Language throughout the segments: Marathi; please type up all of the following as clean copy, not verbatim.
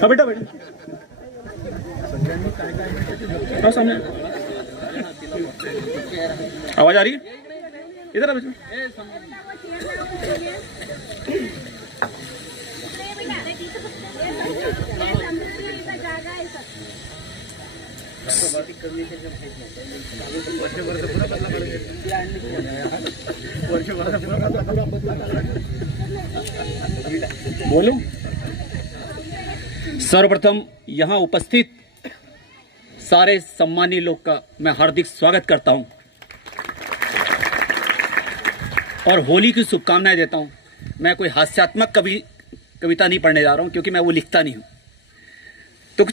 हाँ बेटा बेटा, हाँ सामने आवाज आ रही है, इधर आ बेटा। बोलो। सर्वप्रथम यहाँ उपस्थित सारे सम्मानीय लोग का मैं हार्दिक स्वागत करता हूँ और होली की शुभकामनाएं देता हूँ। मैं कोई हास्यात्मक कविता नहीं पढ़ने जा रहा हूँ क्योंकि मैं वो लिखता नहीं हूँ। तो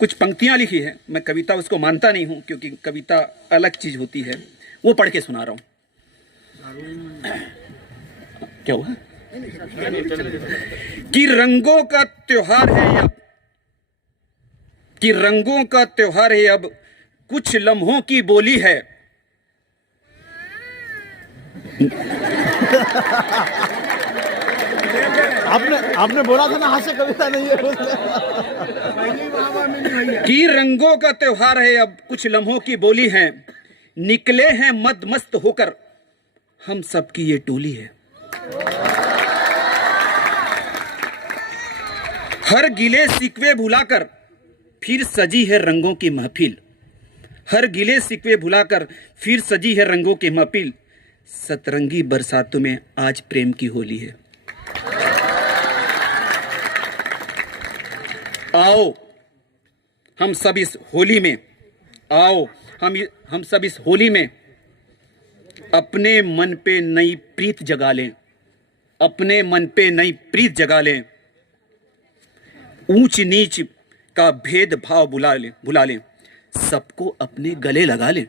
कुछ पंक्तियाँ लिखी हैं, मैं कविता उसको मानता नहीं हूँ क्योंकि कविता अलग चीज होती है, वो पढ़ के सुना रहा हूँ। क्या हुआ? कि रंगों का त्योहार है अब, कि रंगों का त्योहार है अब, कुछ लम्हों की बोली है। आपने बोला था ना हास्य कविता नहीं है। कि रंगों का त्योहार है अब, कुछ लम्हों की बोली है। निकले हैं मद मस्त होकर, हम सबकी ये टोली है। हर गिले सिकवे भुलाकर फिर सजी है रंगों की महफिल। हर गिले सिकवे भुलाकर फिर सजी है रंगों की महफिल। सतरंगी बरसातों में आज प्रेम की होली है। आओ हम सब इस होली में, आओ हम सब इस होली में अपने मन पे नई प्रीत जगा लें, अपने मन पे नई प्रीत जगा लें। ऊंच नीच का भेदभाव भुला लें, सबको अपने गले लगा लें।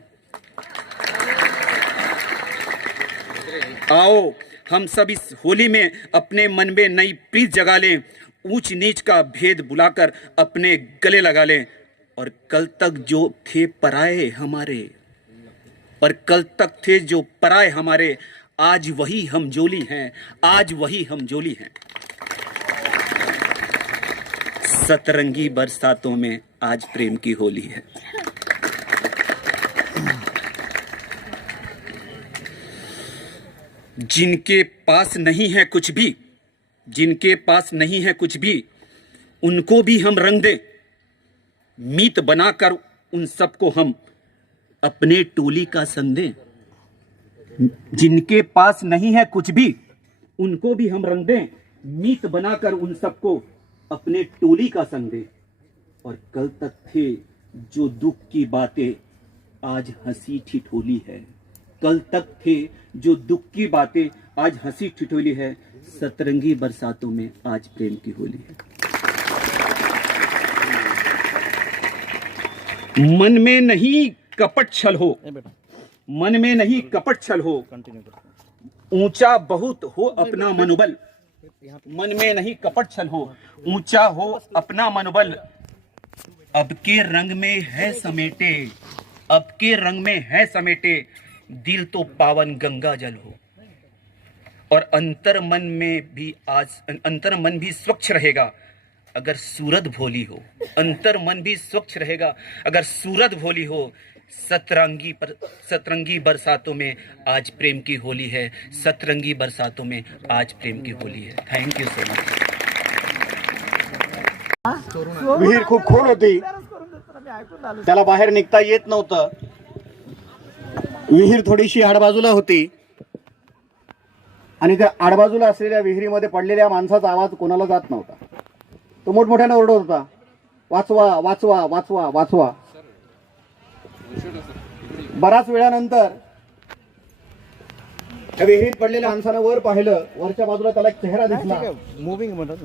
आओ हम सब इस होली में अपने मन में नई प्रीत जगा लें, ऊंच नीच का भेद भुलाकर अपने गले लगा लें। और कल तक जो थे पराए हमारे, और कल तक थे जो पराए हमारे, आज वही हम जोली हैं, आज वही हम जोली हैं। सतरंगी बरसातों में आज प्रेम की होली है। जिनके पास नहीं है कुछ भी, जिनके पास नहीं है कुछ भी, उनको भी हम रंग दें। मीत बनाकर उन सबको हम अपने टोली का संग दें। जिनके पास नहीं है कुछ भी, उनको भी हम रंग दें। मीत बनाकर उन सबको अपने टोली का संग दें। और कल तक थे जो दुख की बातें, आज हंसी ठिठोली है। कल तक थे जो दुख की बातें, आज हंसी ठिठोली है। सतरंगी बरसातों में आज प्रेम की होली है। मन में नहीं कपट छल हो, मन में नहीं कपट छल हो, ऊंचा बहुत हो अपना मनोबल। मन में नहीं कपट छल हो, ऊंचा हो अपना मनोबल। अब के रंग में है समेटे, अब के रंग में है समेटे, दिल तो पावन गंगा जल हो। और अंतर मन भी स्वच्छ रहेगा अगर सूरत भोली हो। अंतर मन भी स्वच्छ रहेगा अगर सूरत भोली हो। सतरंगी बरसातों में आज प्रेम की होली है। सतरंगी बरसातों में आज प्रेम की होली है। Thank you so much. विहीर खूप खोल होती, त्याला बाहेर निघता येत नव्हतं। विहीर थोडीशी आडबाजूला होती आणि त्या आडबाजूला असलेल्या विहिरीमध्ये पडलेल्या माणसाचा आवाज कोणाला जात नव्हता। तो मोठमोठ्याने ओरडत होता, वाचवा वाचवा वाचवा वाचवा। बराच वेळानंतर त्या विहिरीत पडलेल्या माणसानं वर पाहिलं, वरच्या बाजूला त्याला एक चेहरा दिसला। मूव्हिंग म्हणतात,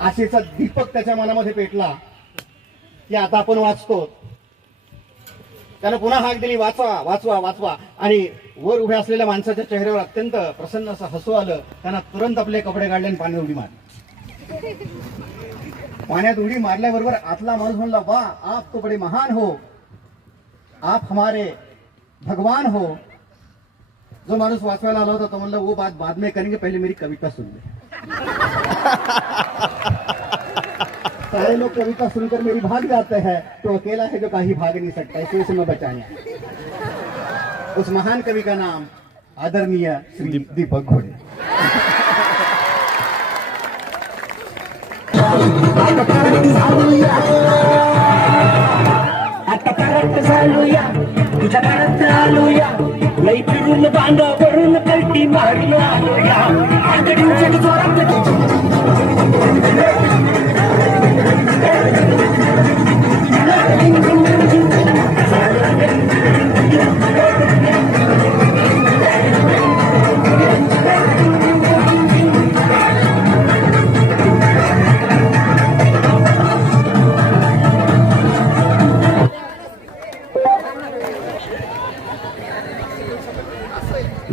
आशेचा दीपक त्याच्या मनामध्ये पेटला की आता आपण वाचतो। त्यानं पुन्हा हाक दिली, वाचवा वाचवा वाचवा। आणि वर उभ्या असलेल्या माणसाच्या चेहऱ्यावर अत्यंत प्रसन्न असं हसू आलं। त्यांना तुरंत आपले कपडे काढले आणि पाण्यात उडी मारली। पाण्यात उडी मारल्याबरोबर आतला माणूस म्हणला, वाह आप तो बड़े महान हो, आप हमारे भगवान हो। जो माणूस वाचवायला आला होता तो म्हणला, वो बात बाद में करेंगे, पहले मेरी कविता सुन ले। सारे लोग कविता सुनकर मेरी भाग जाते हैं, तो अकेला है जो कहीं भाग नहीं सकता, इसलिए उसे मैं बचाया। उस महान कवि का नाम आदरणीय श्री दीपक घोड़े। आता परत झालूया तुझ्या घरात आलूया, लई फिरून बांधावरून कल्टी मारून आलूया, आगडींच्या जोरात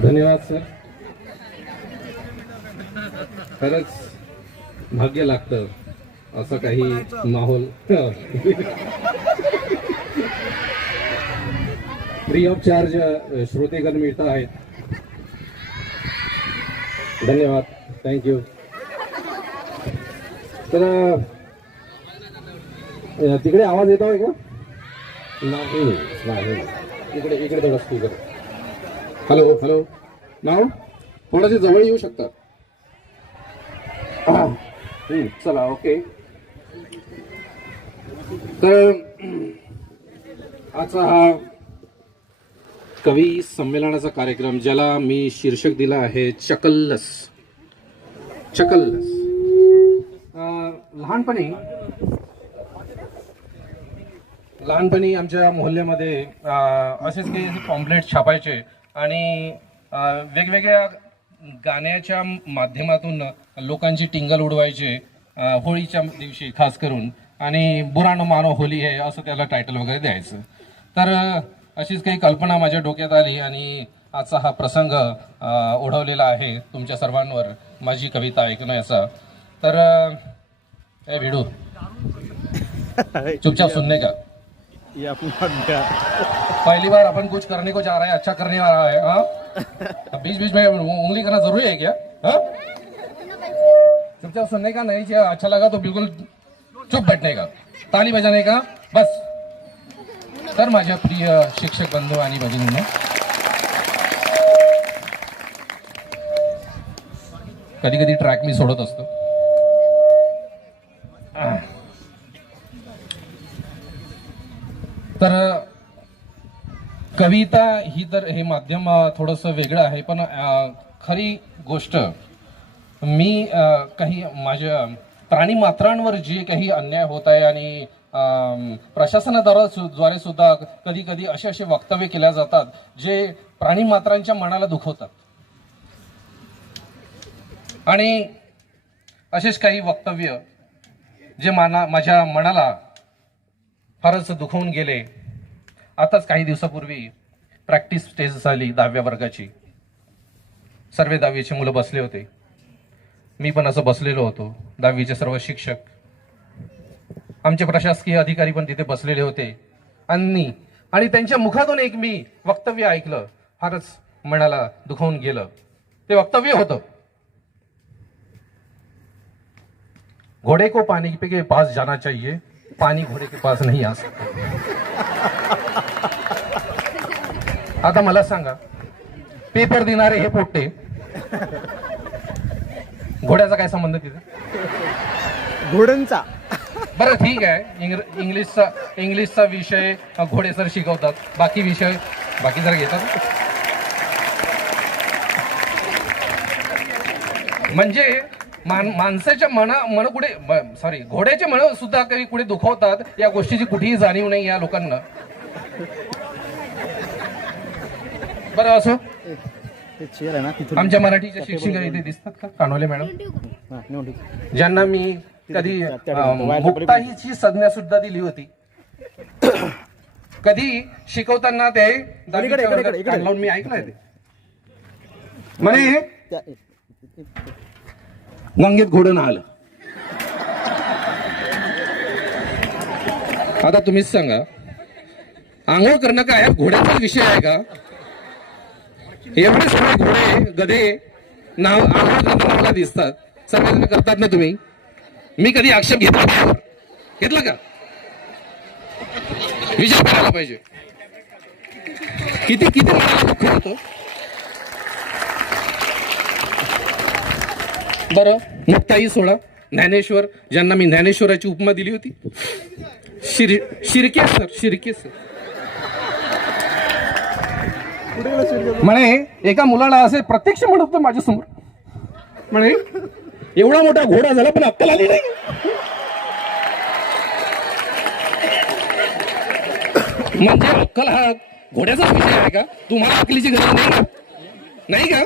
धन्यवाद सर. खरंच भाग्य लागतं असं काही माहोल फ्री ऑफ चार्ज श्रोतेगण मिळत आहेत. धन्यवाद, थँक्यू. तर तिकडे आवाज येतोय का? नाही नाही, इकडे इकडे थोडा स्पीकर. हॅलो हॅलो, नाव थोडासे जवळ येऊ शकतात. चला, ओके. तर आजचा हा कवी संमेलनाचा कार्यक्रम, ज्याला मी शीर्षक दिला आहे चकल्लस. चकल्लस. लहानपणी आमच्या मोहल्ल्यामध्ये असेच काही पॉम्पलेट छापायचे आणि वेगवेगळ्या गाण्याच्या माध्यमातून लोकांची टिंगल उडवायचे होळीच्या दिवशी खास करून, आणि बुरा न मानो होली है असं त्याला टायटल वगैरे द्यायचं. तर अशीच काही कल्पना माझ्या डोक्यात आली आणि आजचा हा प्रसंग ओढवलेला आहे तुमच्या सर्वांवर माझी कविता ऐकण्याचा. तर ए भिडू, चुपचाप सुनने का. पहली बार अपन कुछ करने को जा रहा है, अच्छा करने वाला है. हाँ, बीच बीच में उंगली करना जरूरी है क्या? हाँ, चुपचाप सुनने का, नहीं अच्छा लगा तो बिल्कुल चुप बैठने का, ताली बजाने का बस. तर माझ्या प्रिय शिक्षक बंधू आणि भगिनींनो, कधी कधी ट्रॅक मी सोडत असतो. तर कविता ही तर हे माध्यम थोडंसं वेगळं आहे, पण खरी गोष्ट मी काही माझ्या प्राणीमात्रांवर जे काही अन्याय होत आहे आणि प्रशासनाद्वारे सुद्धा कधी कधी असे वक्तव्य केल्या जातात जे प्राणीमात्रांच्या मनाला दुखवतात, आणि असेच काही वक्तव्य जे माझ्या मनाला फारच दुखवून गेले. आताच काही दिवसापूर्वी प्रॅक्टिस टेस्ट झाली 10व्या वर्गाची. सर्व 10वीची मुलं बसले होते, मी पण असं बसलेलो होतो. 10वीचे सर्व शिक्षक, आमचे प्रशासकीय अधिकारी पण तिथे बसलेले होते, आणि त्यांच्या मुखातून एक मी वक्तव्य ऐकलं, फारच मनाला दुखवून गेलं. ते वक्तव्य होतं, घोड़े को पानी के पास जाना चाहिए, पानी घोड़े के पास नहीं आ सकता. आता मला सांगा, पेपर देणारे हे पोट्टे, घोड्याचा काय संबंध तिथे? घोड्यांचा. बरं ठीक आहे, इंग्लिशचा विषय घोडे सर शिकवतात, बाकी विषय बाकी जर घेतात. म्हणजे माणसाच्या मन कुठे, सॉरी, घोड्याचे मन सुद्धा काही कुठे दुखवतात, या गोष्टीची कुठेही जाणीव नाही या लोकांना. बरं असो, आमच्या मराठीच्या शिक्षिका इथे दिसतात का? कानोले मॅडम, ज्यांना मी कधी मुक्ताहीची संज्ञा सुद्धा दिली होती. कधी शिकवताना ते लावून मी ऐकलंय ते म्हणे, गंगेत घोडं आलं. आता तुम्हीच सांगा, आंघोळ करणं काय घोड्याचा विषय आहे का? एवढे सगळे घोडे गधे नावाला दिसतात, सर्वजण करतात ना तुम्ही. मी कधी आक्षेप घेतला घेतला का? विचार करायला पाहिजे. किती किती मनाला दुःख होतं. बरं, मुक्ताई सोडा, ज्ञानेश्वर, ज्यांना मी ज्ञानेश्वराची उपमा दिली होती, शिर्के सर म्हणे एका मुलाला असे प्रत्यक्ष म्हणत होतं माझ्या समोर, म्हणे एवढा मोठा घोडा झाला पण अक्कल आली नाही. म्हणजे अक्कल हा घोड्याचाच विषय आहे का? तुम्हाला अकलीची गरज नाही का? नाही का?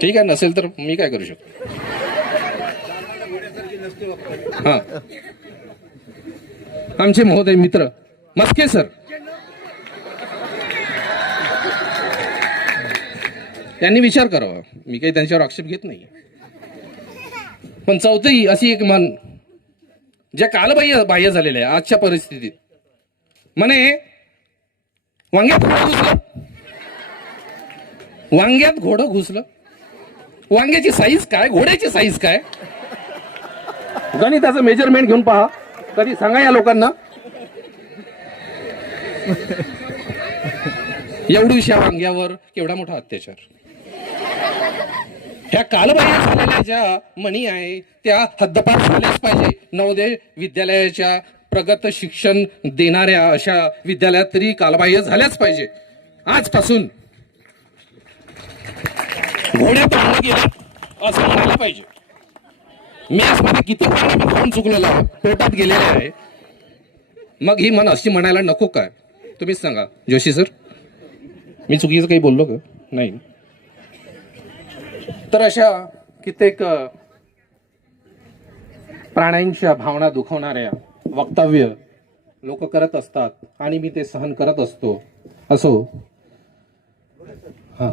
ठीक आहे, नसेल तर मी काय करू शकतो. हा, आमचे महोदय मित्र मस्के सर, त्यांनी विचार करावा. मी काही त्यांच्यावर आक्षेप घेत नाही, पण चौथी अशी एक मन ज्या कालबाह्य झालेल्या आहे आजच्या परिस्थितीत. म्हणे वांग्यात घोडं घुसलं. वांग्याची साईज काय, घोड्याची साईज काय? गणिताचं मेजरमेंट घेऊन पहा, कधी सांगा या लोकांना. एवढ्याशा वांग्यावर केवढा मोठा अत्याचार. ह्या कालबाह्य झालेल्या ज्या मणी आहे त्या हद्दपार झाल्याच पाहिजे. नवोदय विद्यालयाच्या प्रगत शिक्षण देणाऱ्या अशा विद्यालयात तरी कालबाह्य झाल्याच पाहिजे. आजपासून घोड्यात आणलं गेलं असं म्हणायला पाहिजे. मी आजमध्ये किती खाऊन चुकलेला आहे, पोटात गेलेले आहे. मग ही मन अशी म्हणायला नको काय? तुम्हीच सांगा जोशी सर, मी चुकीचं काही बोललो का? नाही. तर अशा कित्येक प्राण्यांच्या भावना दुखवणाऱ्या वक्तव्य लोक करत असतात आणि मी ते सहन करत असतो. असो, हा,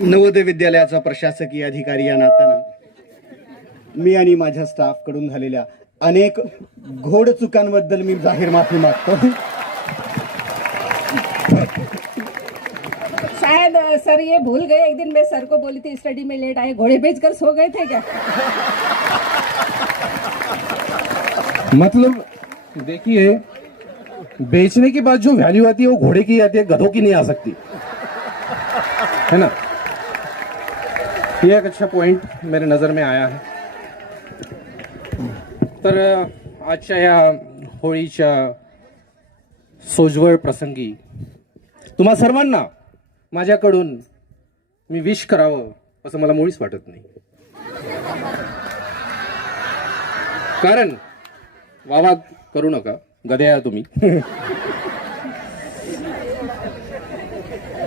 नवोदय विद्यालयाचा प्रशासकीय अधिकारी या नात्यानं मी आणि माझ्या स्टाफ कडून झालेल्या अनेक घोड चुकांबद्दल मी जाहीर माफी मागतो. शायद सर ये भूल गए, एक दिन मैं सर को बोली थी स्टडी में लेट आए, घोड़े बेचकर सो गए थे क्या? मतलब देखिए, बेचने के बाद जो वैल्यू आती है वो घोड़े की आती है, गधों की नहीं आ सकती है ना. ये एक अच्छा पॉइंट मेरे नजर में आया है. तर आजच्या या होळीच्या सोज्वळ प्रसंगी तुम्हा सर्वांना माझ्याकडून मी विश करावं असं मला मुळीच वाटत नाही. कारण वावाद करू नका, गधे तुम्ही.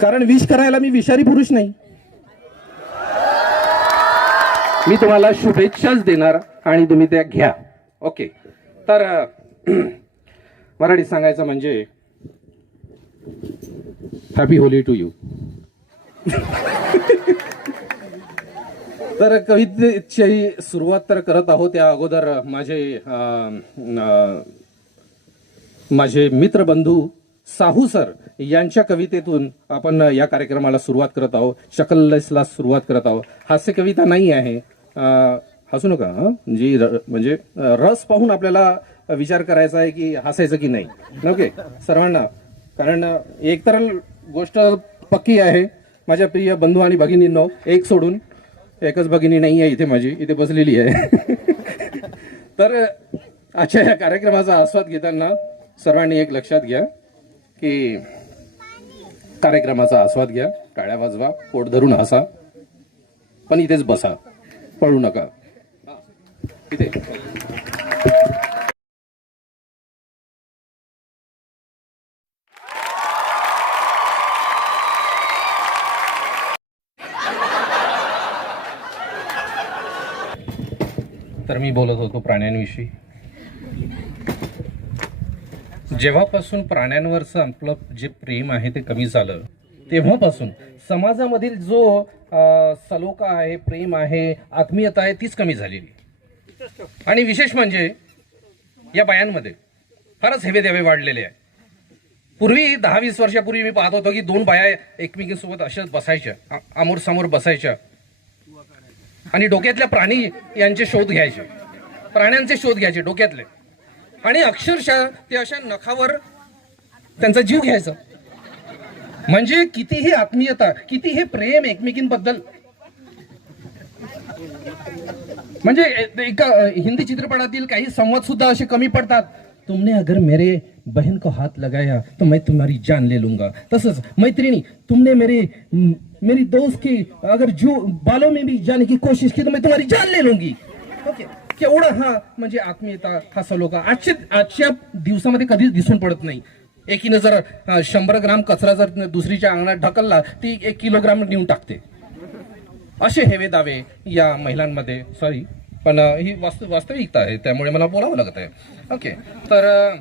कारण विश करायला मी विषारी पुरुष नाही. मी तुम्हाला शुभेच्छाच देणार आणि तुम्ही त्या घ्या. ओके. तर मराठीत सांगायचं म्हणजे हॅपी होली टू यू. तर कवितेची सुरुवात तर करत आहोत. त्या अगोदर माझे मित्र बंधू साहू सर यांच्या कवितेतून आपण या कार्यक्रमाला सुरुवात करत आहोत. शकल्लसला सुरुवात करत आहोत. हास्य कविता नाही आहे, हसू नका. म्हणजे रस पाहून आपल्याला विचार करायचा आहे की हसायचं की नाही. ओके सर्वांना. कारण एक तर गोष्ट पक्की आहे माझ्या प्रिय बंधू आणि भगिनींनो, एक सोडून एकच भगिनी नाही आहे इथे, माझी इथे बसलेली आहे. तर आजच्या या कार्यक्रमाचा आस्वाद घेताना सर्वांनी एक लक्षात घ्या की कार्यक्रमाचा आस्वाद घ्या, टाळ्या वाजवा, पोट धरून हसा, पण इथेच बसा, पळू नका. इथे तर मी बोलत होतो प्राण्यांविषयी. जेव्हापासून प्राण्यांवरचं आपलं जे प्रेम आहे ते कमी झालं तेव्हापासून समाजामधील जो सलोखा आहे, प्रेम आहे, आत्मीयता आहे तीच कमी झालेली. आणि विशेष म्हणजे या बायांमध्ये फारच हेवे देवे वाढलेले आहे. पूर्वी 10-20 वर्षापूर्वी मी पाहत होतो की दोन बाया एकमेकींसोबत अशाच बसायच्या, आमोर समोर बसायच्या आणि डोक्यातल्या प्राणी यांचे शोध घ्यायचे, प्राण्यांचे शोध घ्यायचे डोक्यातले, आणि अक्षरशः ते अशा नखावर त्यांचा जीव घ्यायचा. म्हणजे कितीही आत्मीयता, कितीही प्रेम एकमेकींबद्दल. म्हणजे एका हिंदी चित्रपटातील काही संवाद सुद्धा असे कमी पडतात. तुमने अगर मेरे बहन को हाथ लगाया तो मैं तुम्हारी जान ले लूंगा. तसंच मैत्रिणी, तुमने मेरी दोस्त की अगर जो बालों में भी जाने की कोशिश की तो मैं तुम्हारी जान ले लूंगी. ओके, केवढं हा म्हणजे आत्मीयता हा सलोखा आजच्या दिवसामध्ये कधीच दिसून पडत नाही. एकीनं जर 100 ग्राम कचरा जर दुसरीच्या अंगणात ढकलला ती 1 किलोग्राम नेऊन टाकते. असे हेवे दावे या महिलांमध्ये, सॉरी पण ही वास्तविकता आहे, त्यामुळे मला बोलावं लागत आहे. ओके, तर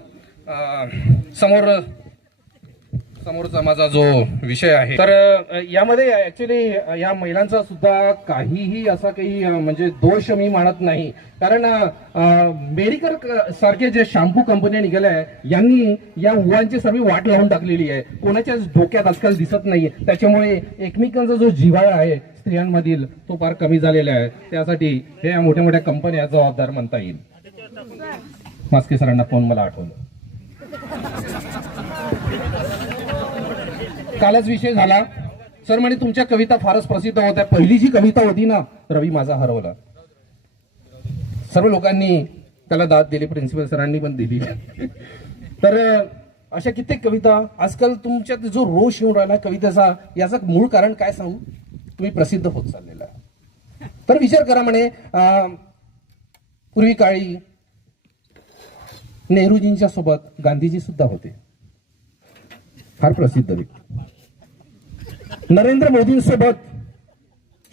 समोरचा माझा जो विषय आहे, तर यामध्ये ऍक्च्युली या महिलांचा सुद्धा काहीही असा काही म्हणजे दोष मी मानत नाही. कारण मेडिकल सारखे जे शॅम्पू कंपन्या निघाल्या आहे यांनी या हुवांची सर्व वाट लावून टाकलेली आहे. कोणाच्याच डोक्यात आजकाल दिसत नाही. त्याच्यामुळे एकमेकांचा जो जिव्हाळा आहे स्त्रियांमधील तो फार कमी झालेला आहे. त्यासाठी हे या मोठ्या मोठ्या कंपन्या जबाबदार म्हणता येईल. मास्के सरांना फोन मला आठवलं. कालच विषय झाला, सर म्हणे तुमच्या कविता फारच प्रसिद्ध होत्या. पहिली जी कविता होती ना, रवी माझा हरवला, सर्व लोकांनी त्याला दाद दिली, प्रिन्सिपल सरांनी पण दिली. तर अशा कित्येक कविता आजकाल तुमच्यात जो रोष येऊन राहिला कवितेचा, याचं मूळ कारण काय सांगू, तुम्ही प्रसिद्ध होत चाललेला. तर विचार करा म्हणे, पूर्वी काळी नेहरूजींच्या सोबत गांधीजी सुद्धा होते, फार प्रसिद्ध व्यक्ती. नरेंद्र मोदींसोबत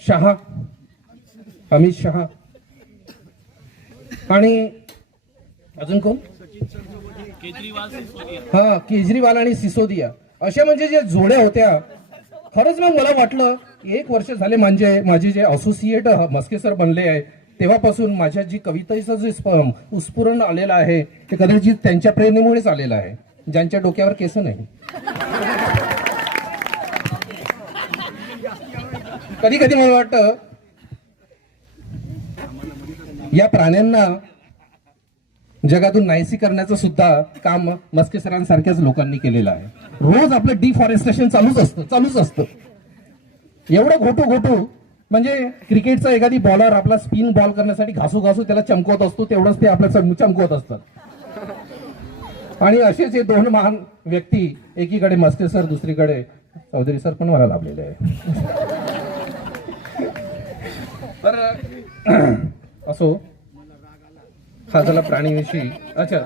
शहा, अमित शहा, आणि अजून कोण, हा केजरीवाल आणि सिसोदिया, अशा म्हणजे जे जोड्या होत्या. खरंच मग मला वाटलं 1 वर्ष झाले म्हणजे माझे जे असोसिएट मस्के सर बनले आहे तेव्हापासून माझ्या जी कवितेचं जे उत्स्फुरण आलेलं आहे ते कदाचित त्यांच्या प्रेरणेमुळेच आलेलं आहे, ज्यांच्या डोक्यावर केस नाही. कधी कधी मला वाटतं या प्राण्यांना जगातून नाहीसी करण्याचं सुद्धा काम मस्के सरांसारख्याच लोकांनी केलेलं आहे. रोज आपलं डिफॉरेस्टेशन चालूच असतं. एवढं घोटू म्हणजे क्रिकेटचा एखादी बॉलर आपला स्पिन बॉल करण्यासाठी घासू त्याला चमकवत असतो, तेवढंच ते आपल्याला चमकवत असतात. आणि असेच हे 2 महान व्यक्ती, एकीकडे मस्के सर, दुसरीकडे चौधरी सर पण मला लाभलेले आहे. तर असो, हा झाला प्राणीविषयी. अच्छा,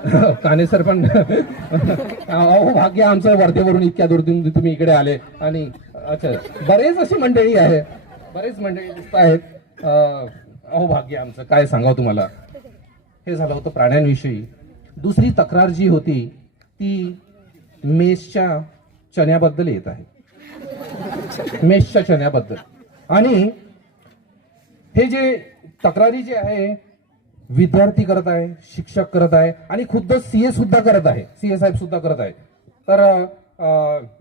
काने सर पण अहो भाग्य आमचं वर्धेवरून इतक्या दूर तुम्ही इकडे आले. आणि अच्छा, बरेच अशी मंडळी आहे, बरेच मंडळी दिसत आहेत. अहो भाग्य आमचं, काय सांगावं तुम्हाला. हे झालं होतं प्राण्यांविषयी. दुसरी तक्रार जी होती ती मेषच्या चण्याबद्दल येत आहे, मेषच्या चण्याबद्दल. आणि हे जे तक्रारी जे आहे विद्यार्थी करत आहे, शिक्षक करत आहे, आणि खुद्द सीए सुद्धा करत आहे, सीए साहेब सुद्धा करत आहे. तर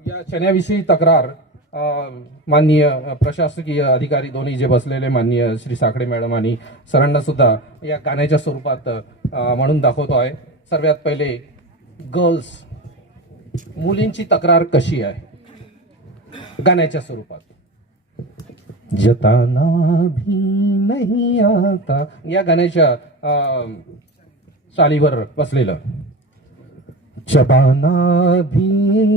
या चण्याविषयी तक्रार माननीय प्रशासकीय अधिकारी दोन्ही जे बसलेले माननीय श्री साखडे मॅडम आणि सरांना सुद्धा या गाण्याच्या स्वरूपात म्हणून दाखवतो आहे. सर्वात पहिले गर्ल्स, मुलींची तक्रार कशी आहे गाण्याच्या स्वरूपात. जताना भी नहीं आता या गाण्याच्या चालीवर बसलेलं. चबाना भी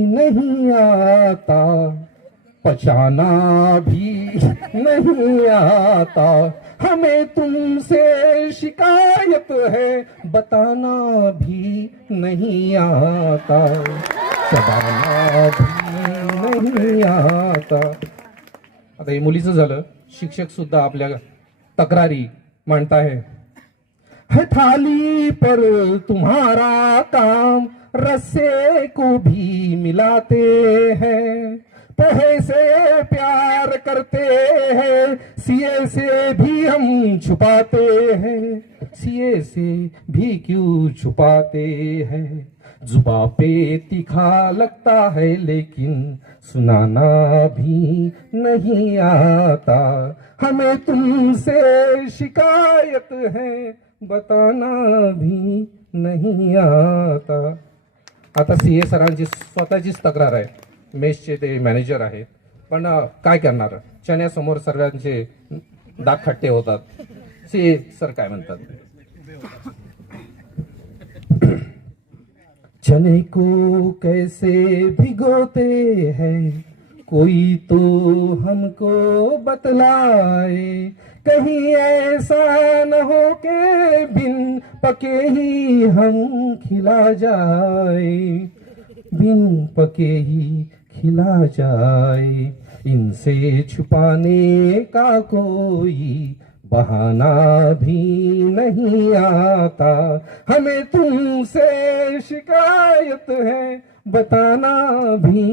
नहीं आता, पचाना भी नहीं आता, हमें तुमसे शिकायत है, बताना भी नहीं आता, चबाना भी नहीं आता. आता हे मुलीचं झालं. शिक्षक सुद्धा आपल्या तक्रारी मांडता है थाली पर तुम्हारा काम, रस्से को भी मिलाते हैं, पोहे से प्यार करते हैं, सीए से भी हम छुपाते हैं, सीए से भी क्यों छुपाते हैं, जुबा पे तीखा लगता है लेकिन सुनाना भी नहीं आता, हमें तुमसे शिकायत है बताना भी नाही आता. आता सीए सरांची स्वतःचीच तक्रार आहे, मेसचे ते मॅनेजर आहेत, पण काय करणार, चण्यासमोर सर्वांचे दात खट्टे होतात. सीए सर काय म्हणतात, चने को कैसे भिगोते हैं कोई तो हमको बतलाए, कहीं ऐसा न हो के बिन पके ही हम खिला जाए, बिन पके ही खिला जाए. इनसे छुपाने का कोई बहाना भी नहीं आता, हमें तुमसे शिकायत है बताना भी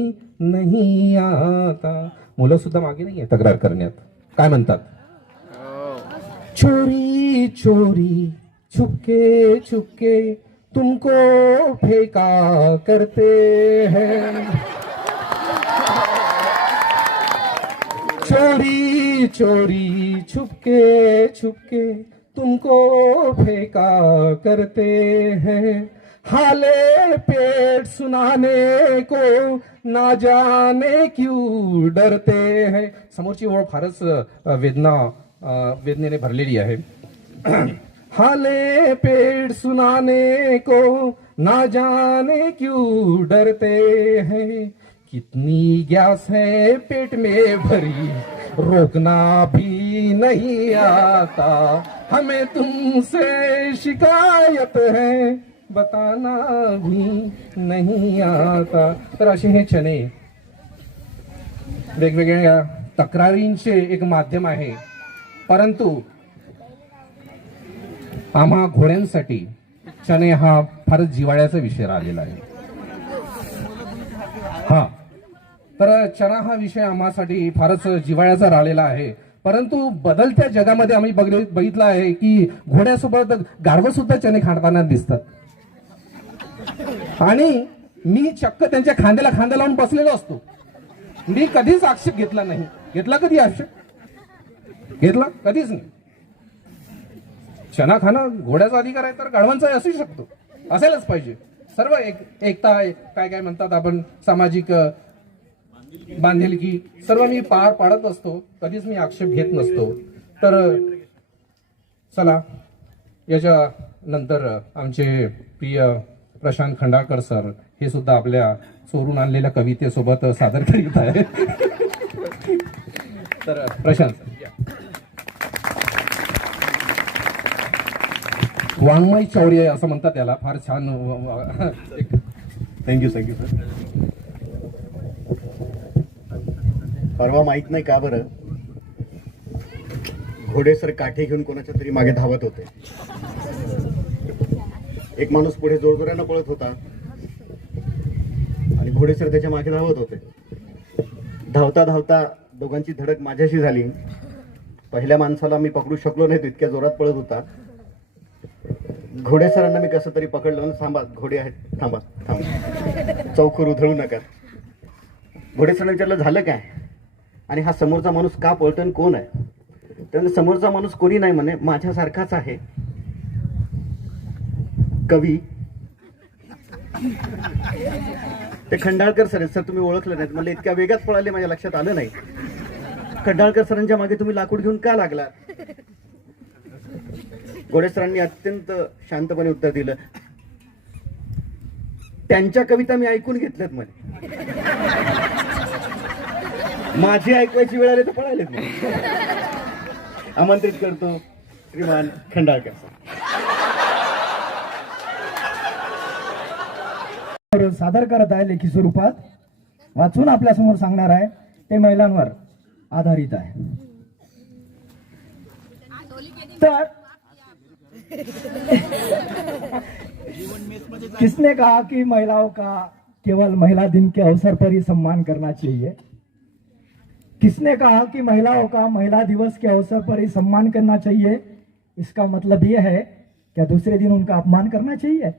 नहीं आता. मुलं सुद्धा मागे नाहीये तक्रार करण्यात. काय म्हणतात, चोरी चोरी छुपके छुपके तुमको फेंका करते हैं, चोरी चोरी छुपके छुपके तुमको फेंका करते हैं, हाले पेट सुनाने को ना जाने क्यों डरते हैं. समोरची ओळ फारच वेदनेने भरलेली आहे. हाले पेट सुनाने को ना जाने क्यों डरते हैं, कितनी गैस है पेट में भरी रोकना भी नहीं आता, हमें तुमसे शिकायत है बताना भी नहीं आता. तर असे हे चणे वेगवेगळ्या तक्रारींचे एक माध्यम आहे, परंतु आम्हा घोड्यांसाठी चणे हा फारच जिव्हाळ्याचा विषय राहिलेला आहे. हा, तर चणा हा विषय आम्हासाठी फारच जिव्हाळ्याचा राहिलेला आहे, परंतु बदलत्या जगामध्ये आम्ही बघितलं आहे की घोड्यासोबत गाढवं सुद्धा चणे खाताना दिसतात. आणि मी चक्क त्यांच्या खांद्याला खांदा लावून बसलेलो असतो. मी कधीच आक्षेप घेतला नाही. घेतला कधी आक्षेप? घेतला कधीच नाही. चणा खाणं घोड्याचा अधिकार आहे तर गाढवांचाही असू शकतो, असायलाच पाहिजे. सर्व एकता काय काय म्हणतात आपण, सामाजिक बांधिलकी सर्व मी पार पाडत असतो, कधीच मी आक्षेप घेत नसतो. तर चला, याच्या नंतर आमचे प्रिय प्रशांत खंडाळकर सर हे सुद्धा आपल्या चोरून आणलेल्या कवितेसोबत सादर करीत आहे. तर प्रशांत सर, वाङ्मय चौर्य असं म्हणतात त्याला, फार छान. Thank you thank you sir. परवा माहित नाही का बरं, घोडेसर काठी घेऊन कोणाच्या तरी मागे धावत होते. एक माणूस पुढे जोरजोरानं पळत होता आणि घोडेसर त्याच्या मागे धावत होते. धावता धावता दोघांची धडक माझ्याशी झाली. पहिल्या माणसाला मी पकडू शकलो नाही, इतक्या जोरात पळत होता. घोडेसरांना मी कसं तरी पकडलं. थांबा, घोडे आहेत, थांबा थांबा, चौखर उधळू नका. घोडेसरांना विचारलं झालं काय, आणि हा समोरचा माणूस का पळतोय, कोण आहे? त्यामुळे समोरचा माणूस कोणी नाही म्हणे, माझ्यासारखाच आहे, कवी. ते खंडाळकर सर आहेत. सर तुम्ही ओळखलं नाहीत म्हणले, इतक्या वेगात पळाले माझ्या लक्षात आलं नाही. खंडाळकर सरांच्या मागे तुम्ही लाकूड घेऊन का लागला? घोडेसरांनी अत्यंत शांतपणे उत्तर दिलं, त्यांच्या कविता मी ऐकून घेतल्यात म्हणे, माझी ऐकवायची वेळ आली तर पळालेत म्हणे. आमंत्रित करतो श्रीमान खंडाळकर सर. सादर करत आहे लेखी स्वरूपात, वाचून आपल्या समोर सांगणार आहे. ते महिलांवर आधारित आहे. तर किसने कहा कि महिलाओं का केवल महिला दिन के अवसर पर ही सम्मान करना चाहिए? किसने कहा कि महिलाओं का महिला दिवस के अवसर पर ही सम्मान करना चाहिए? इसका मतलब यह है क्या दूसरे दिन उनका अपमान करना चाहिए?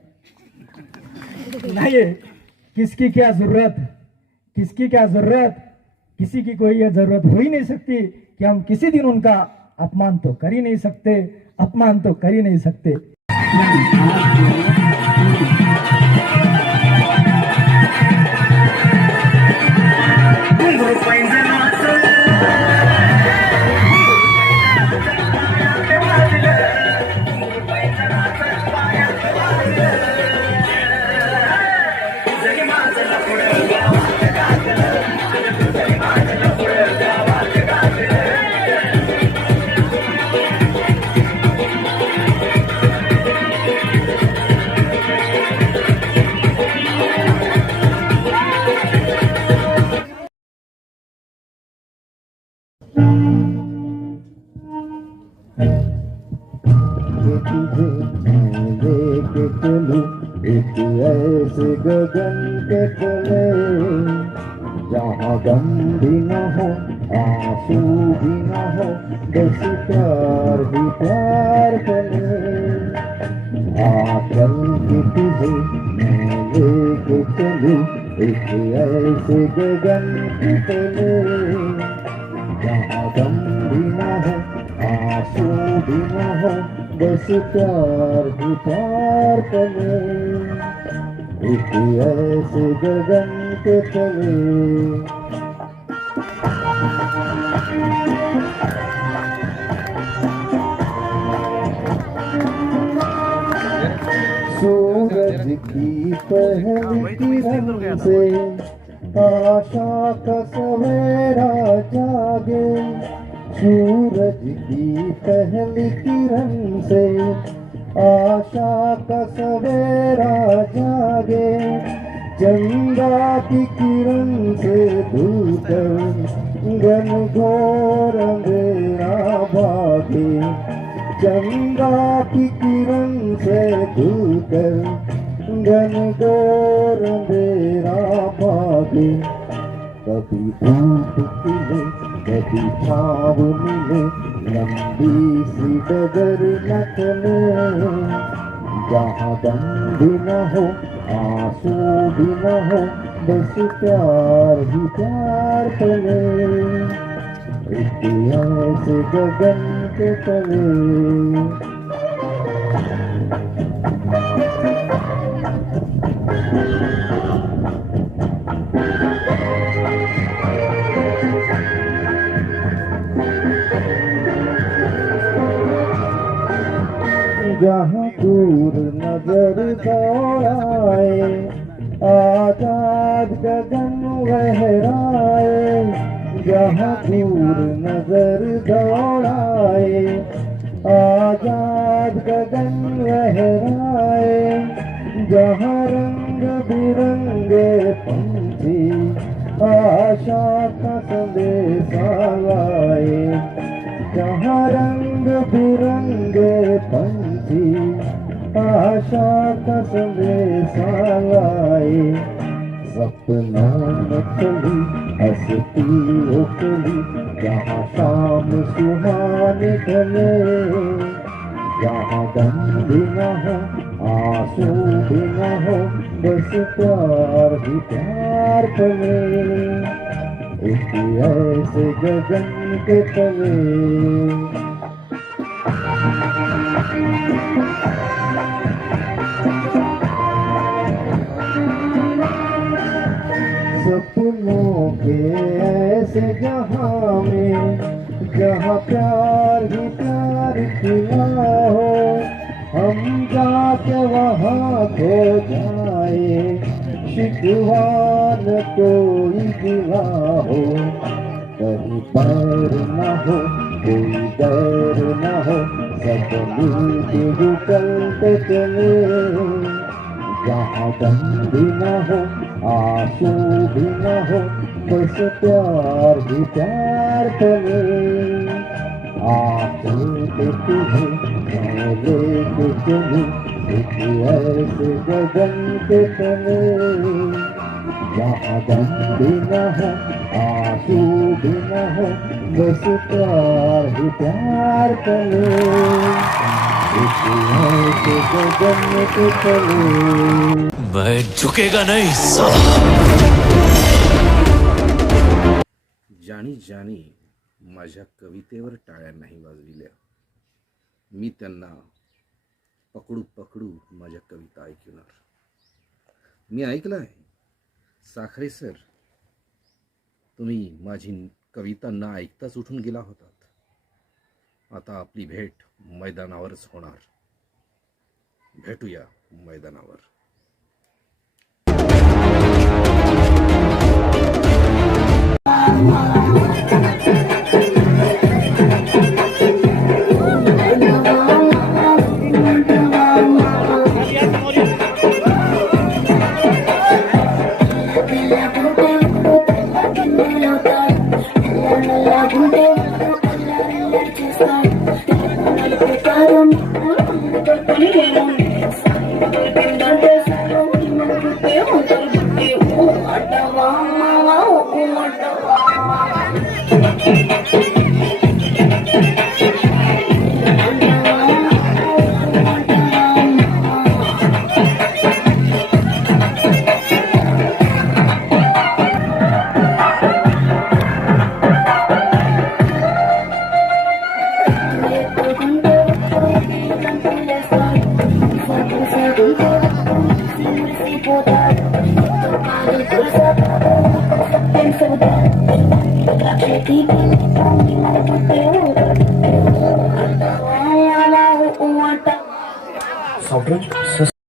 नहीं है किसकी क्या जरूरत, किसकी क्या जरूरत, किसी की कोई ये जरूरत हो ही नहीं सकती कि हम किसी दिन उनका अपमान तो कर ही नहीं सकते, अपमान तो कर ही नहीं सकते। लेके चलूं एक ऐसे गगन के तले, जहाँ गम भी न हो आंसू भी न हो, बस प्यार ही प्यार करे। आंचल की तुझे मैं लेके चलूं एक ऐसे गगन के तले, जहाँ गम भी न हो आंसू भी न हो, बस प्यार ही प्यार करे। एक ऐसे गगन के तले। सूरज की पहली किरण से आशा का सवेरा जागे, सूरज की पहली किरण से आशा का सवेरा जागे, चंदा की किरण से धूकर घन घोर अंधेरा भागे, चंदा की किरण से धूकर घन घोर अंधेरा भागे। कभी धूप खिले कभी छाव मिले, लंबी सी डगर न चले, जहाँ गम भी न हो आंसू भी न हो, बस प्यार ही प्यार चले। एक ऐसे गगन के तले। जहाँ दूर नजर दौड़ाए, आजाद गगन लहराए, जहाँ दूर नजर दौड़ाए, आजाद गगन लहराए, जहाँ रंग बिरंगे पंछी आशा का संदेशा लाए, जहाँ रंग बिरंगे पंछी आशा का संदेशा लाए। सपनों में चली हंसती उखली, जहाँ शाम सुहानी ढले, जहाँ गम भी न हो आंसू भी न हो, बस प्यार ही प्यार करे। एक ऐसे गगन के तले। सपनों के ऐसे जहाँ में, जहाँ प्यार ही प्यार खिला हो, हम जाके वहाँ खो जाए, शिकवा न कोई गिला हो, कहीं पैर न हो कोई डर न हो, सब मिलके चलते चले, जहाँ गम भी न हो आंसू भी न हो, बस प्यार ही प्यार चले। आंसू के तुझे मैं लेके चलूं एक ऐसे गगन के तले, जहाँ गम भी न हो आंसू भी न हो, बस प्यार ही प्यार चले। एक ऐसे गगन के तले। मैं झुकेगा नहीं साला। जाणी जाणी माझ्या कवितेवर टाळ्या नाही वाजविल्या. मी त्यांना पकडू पकडू माझ्या कविता ऐकणार. मी ऐकलंय साखरे सर, तुम्ही माझी कविता न ऐकताच उठून गेला होतात. आता आपली भेट मैदानावरच होणार. भेटूया मैदानावर. Sobrang